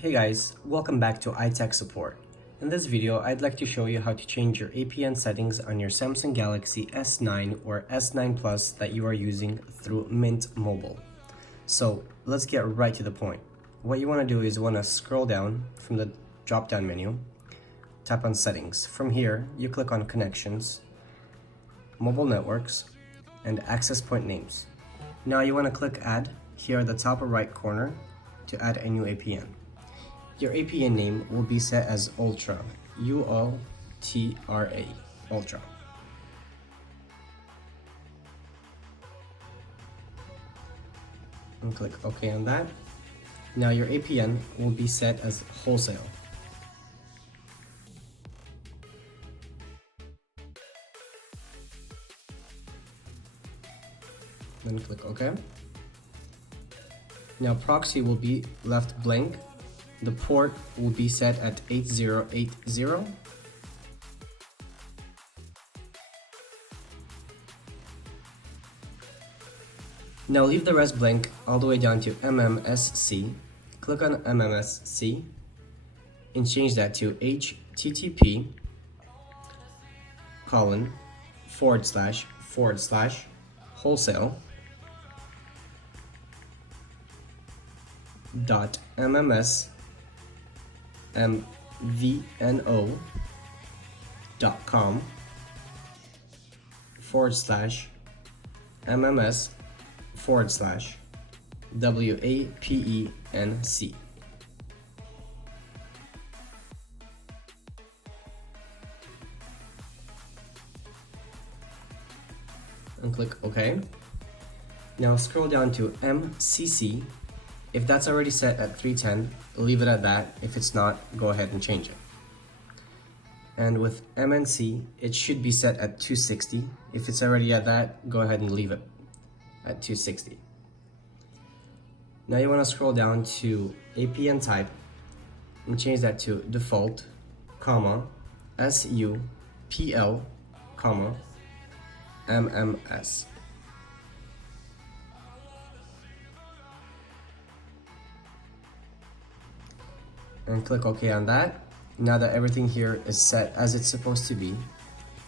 Hey guys, welcome back to iTech Support. In this video, I'd like to show you how to change your APN settings on your Samsung Galaxy S9 or S9 Plus that you are using through MintMobile. So let's get right to the point. What you want to do is you want to scroll down from the drop-down menu, tap on Settings. From here, you click on Connections, Mobile Networks, and Access Point Names. Now you want to click Add here at the top right corner to add a new APN. Your APN name will be set as Ultra, U-O-T-R-A, Ultra. And click OK on that. Now your APN will be set as Wholesale. Then click OK. Now proxy will be left blank. The port will be set at 8080. Now leave the rest blank all the way down to MMSC. Click on MMSC and change that to http :// wholesale.mmsmvno.com /MMS/WAPENC. And click OK. Now scroll down to MCC. If that's already set at 310, leave it at that. If it's not, go ahead and change it. And with MNC, it should be set at 260. If it's already at that, go ahead and leave it at 260. Now you want to scroll down to APN type and change that to default, SUPL, MMS. And click OK on that. Now that everything here is set as it's supposed to be,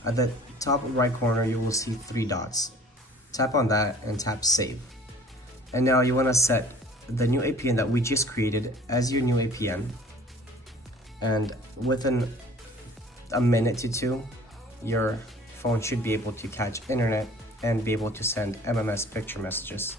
at the top right corner you will see 3 dots. Tap on that and tap Save. And now you want to set the new APN that we just created as your new APN. And within a minute to 2, your phone should be able to catch internet and be able to send MMS picture messages.